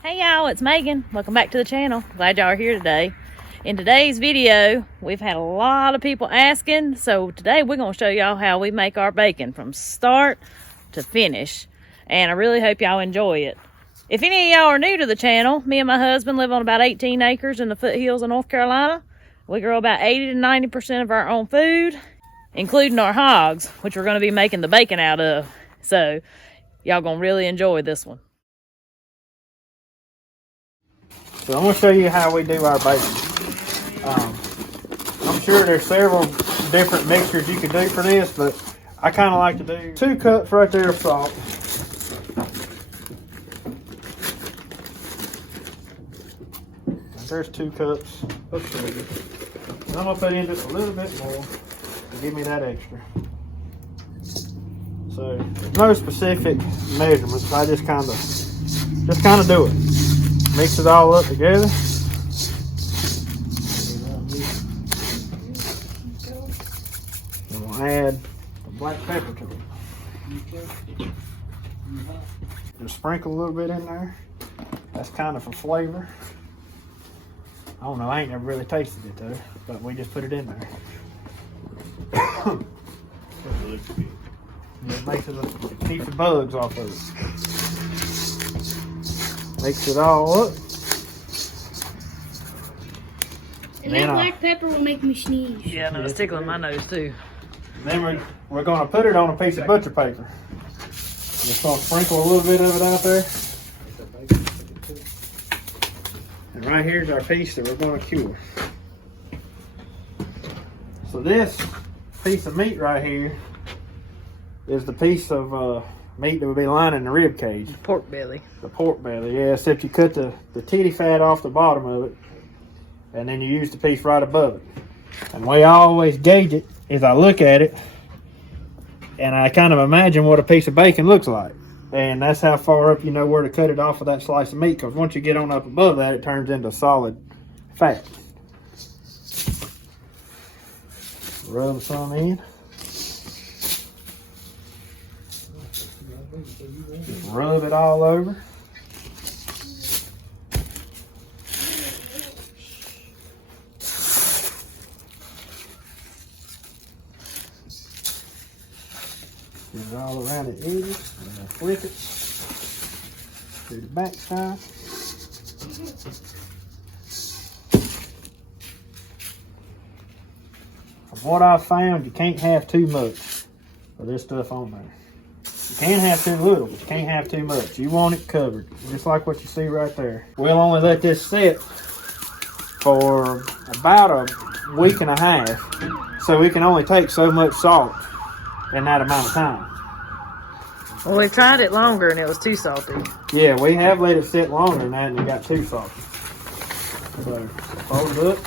Hey y'all, it's Megan. Welcome back to the channel. Glad y'all are here today. In today's video, we've had a lot of people asking, so today we're going to show y'all how we make our bacon from start to finish. And I really hope y'all enjoy it. If any of y'all are new to the channel, me and my husband live on about 18 acres in the foothills of North Carolina. We grow about 80 to 90% of our own food, including our hogs, which we're going to be making the bacon out of. So y'all going to really enjoy this one. So I'm going to show you how we do our bacon. I'm sure there's several different mixtures you could do for this, but I kind of like to do 2 cups right there of salt. There's 2 cups of sugar. I'm going to put in just a little bit more to give me that extra. So there's no specific measurements. I just kind of do it. Mix it all up together. And we'll add the black pepper to it. Just sprinkle a little bit in there. That's kind of for flavor. I don't know, I ain't never really tasted it though, but we just put it in there. It makes it keep the bugs off of it. Mix it all up. And that black pepper will make me sneeze. Yeah, no, it's tickling my nose too. Then we're going to put it on a piece of butcher paper. Just going to sprinkle a little bit of it out there. And right here's our piece that we're going to cure. So this piece of meat right here is the piece of meat that would be lining the rib cage. Pork belly. The pork belly, yeah, except you cut the titty fat off the bottom of it, and then you use the piece right above it. And the way I always gauge it is I look at it, and I kind of imagine what a piece of bacon looks like. And that's how far up you know where to cut it off of that slice of meat, because once you get on up above that, it turns into solid fat. Rub some in. Just rub it all over. Get it all around the edges and then flip it to the back side. From what I've found, you can't have too much of this stuff on there. You can have too little, but you can't have too much. You want it covered, just like what you see right there. We'll only let this sit for about a week and a half, so we can only take so much salt in that amount of time. Well, we tried it longer and it was too salty. Yeah, we have let it sit longer than that and it got too salty. So, fold it up.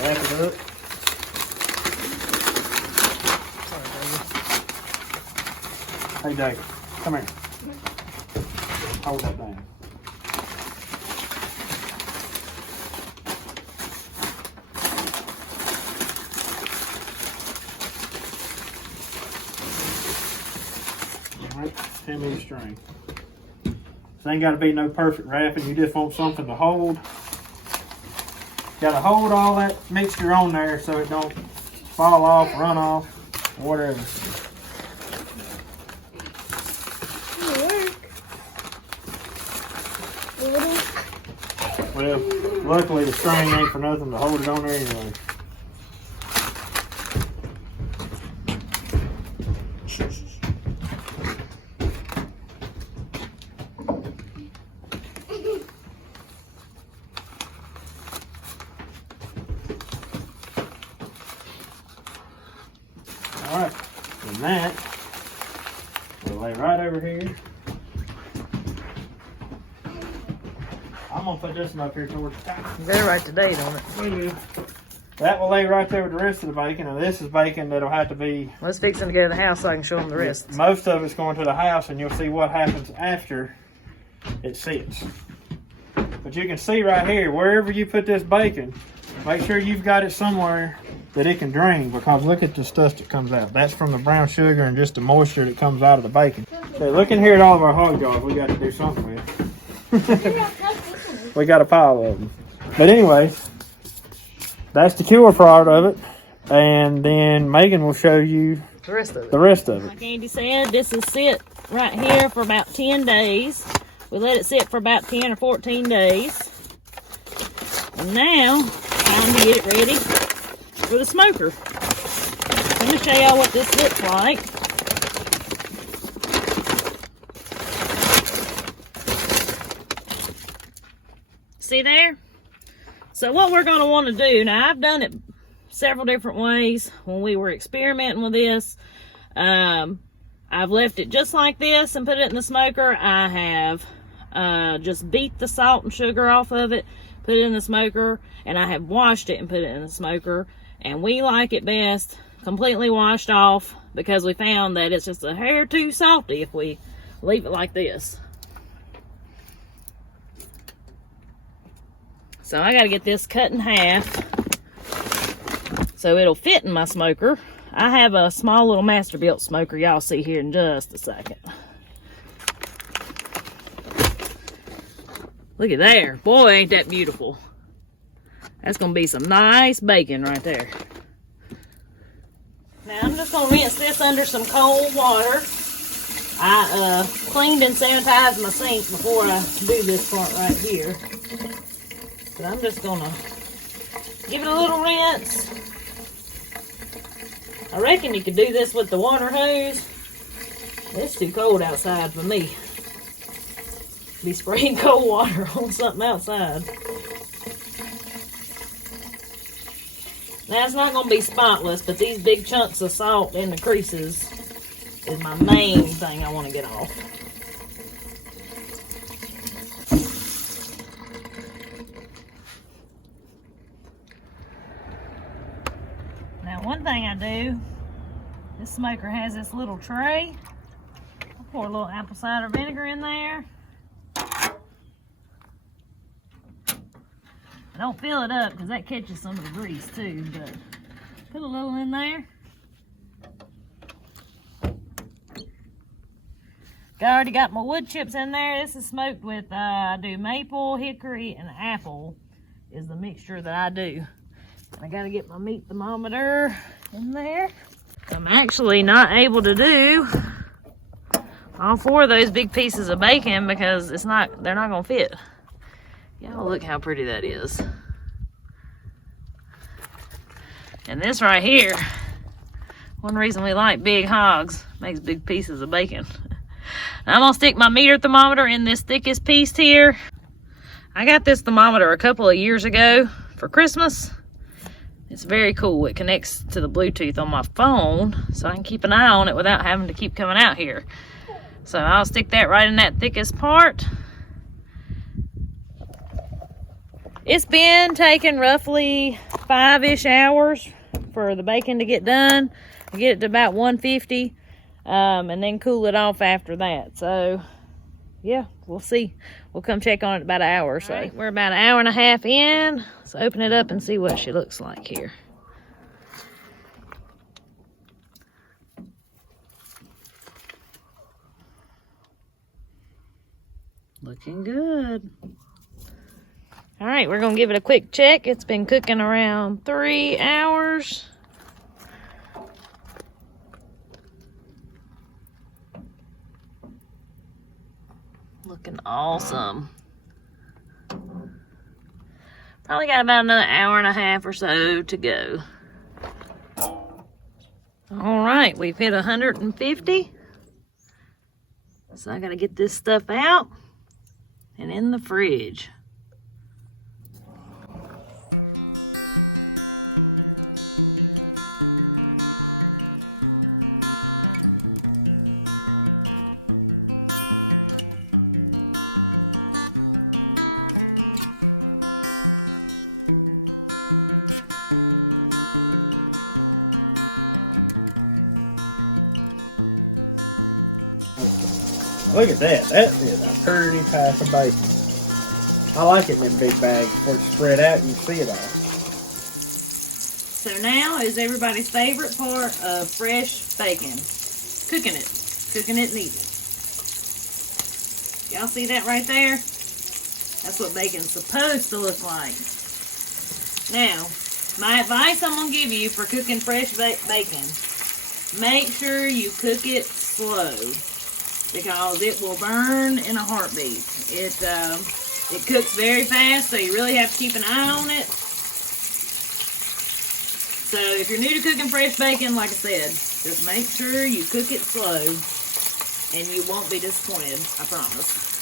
Wrap it up. Hey, Jake, come here. Hold that down. All right, 10 meter string. This ain't got to be no perfect wrapping. You just want something to hold. Got to hold all that mixture on there so it don't fall off, run off, whatever. Well, luckily the string ain't for nothing to hold it on there anyway. Alright, and that we'll lay right over here. I'm gonna put this one up here towards the top. You better write the date on it. That will lay right there with the rest of the bacon, and this is bacon that'll have to be... Let's fix them to go to the house so I can show them the rest. Most of it's going to the house, and you'll see what happens after it sits. But you can see right here, wherever you put this bacon, make sure you've got it somewhere that it can drain, because look at the stuff that comes out. That's from the brown sugar and just the moisture that comes out of the bacon. So looking here at all of our hog jars, we got to do something with. We got a pile of them. But anyway, that's the cure part of it. And then Megan will show you The rest of it. the rest of it. Like Andy said, this will sit right here for about 10 days. We let it sit for about 10 or 14 days. And now, time to get it ready for the smoker. Let me show y'all what this looks like. See there? So what we're going to want to do, now I've done it several different ways when we were experimenting with this. I've left it just like this and put it in the smoker. I have just beat the salt and sugar off of it, put it in the smoker, and I have washed it and put it in the smoker. And we like it best completely washed off because we found that it's just a hair too salty if we leave it like this. So I got to get this cut in half so it'll fit in my smoker. I have a small little Masterbuilt smoker y'all see here in just a second. Look at there. Boy, ain't that beautiful. That's going to be some nice bacon right there. Now I'm just going to rinse this under some cold water. I cleaned and sanitized my sink before I do this part right here. But I'm just going to give it a little rinse. I reckon you could do this with the water hose. It's too cold outside for me. Be spraying cold water on something outside. Now it's not going to be spotless, but these big chunks of salt in the creases is my main thing I want to get off. Now one thing I do, this smoker has this little tray. I'll pour a little apple cider vinegar in there. I don't fill it up because that catches some of the grease too, but put a little in there. I already got my wood chips in there. This is smoked with, I do maple, hickory, and apple is the mixture that I do. I gotta get my meat thermometer in there. I'm actually not able to do all 4 of those big pieces of bacon because they're not gonna fit. Y'all look how pretty that is. And this right here, one reason we like big hogs, makes big pieces of bacon. Now I'm gonna stick my meter thermometer in this thickest piece here. I got this thermometer a couple of years ago for Christmas. It's very cool. It connects to the Bluetooth on my phone, so I can keep an eye on it without having to keep coming out here. So I'll stick that right in that thickest part. It's been taking roughly 5-ish hours for the bacon to get done. I get it to about 150, and then cool it off after that. So, yeah, we'll see. We'll come check on it in about an hour or so. Right, we're about an hour and a half in. Let's open it up and see what she looks like here. Looking good. All right, we're gonna give it a quick check. It's been cooking around 3 hours. Looking awesome. Probably got about another hour and a half or so to go. All right, we've hit 150. So I gotta get this stuff out and in the fridge. Look at that. That is a pretty pack of bacon. I like it in them big bags where it's spread out and you see it all. So now is everybody's favorite part of fresh bacon. Cooking it. Cooking it and eating it. Y'all see that right there? That's what bacon's supposed to look like. Now, my advice I'm going to give you for cooking fresh bacon, make sure you cook it slow because it will burn in a heartbeat. It cooks very fast, so you really have to keep an eye on it. So if you're new to cooking fresh bacon, like I said, just make sure you cook it slow and you won't be disappointed, I promise.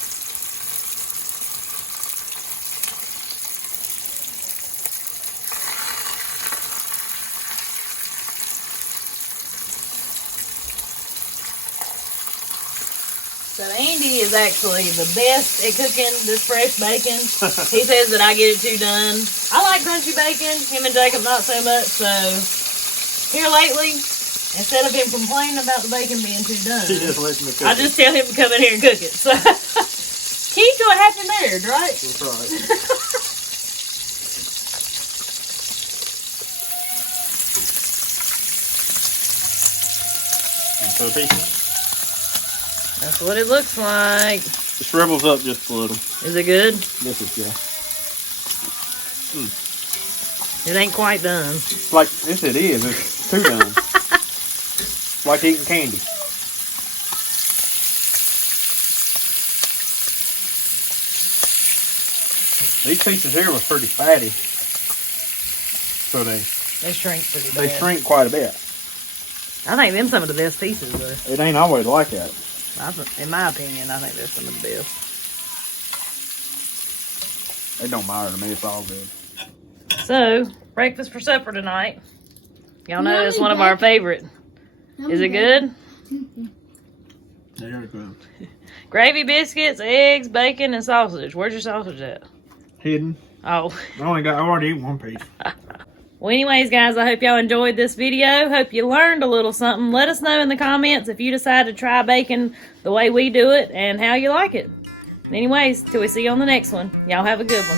So Andy is actually the best at cooking this fresh bacon. He says that I get it too done. I like crunchy bacon. Him and Jacob not so much. So here lately, instead of him complaining about the bacon being too done, He just lets me cook I just tell him to come in here and cook it. So key to a happy marriage, right? That's right. So That's what it looks like. it shrivels up just a little. Is it good? This is, yeah. It ain't quite done. It's like, yes it is. It's too done. It's like eating candy. These pieces here was pretty fatty. So they shrink pretty bad. They shrink quite a bit. I think them some of the best pieces though. It ain't always like that. In my opinion, I think they're some of the best. It don't matter to me. It's all good. So, breakfast for supper tonight. Y'all know it's one of our favorite. Is it good? There it goes. Gravy, biscuits, eggs, bacon, and sausage. Where's your sausage at? Hidden. Oh. I already ate one piece. Well, anyways, guys, I hope y'all enjoyed this video. Hope you learned a little something. Let us know in the comments if you decide to try bacon the way we do it and how you like it. Anyways, till we see you on the next one. Y'all have a good one.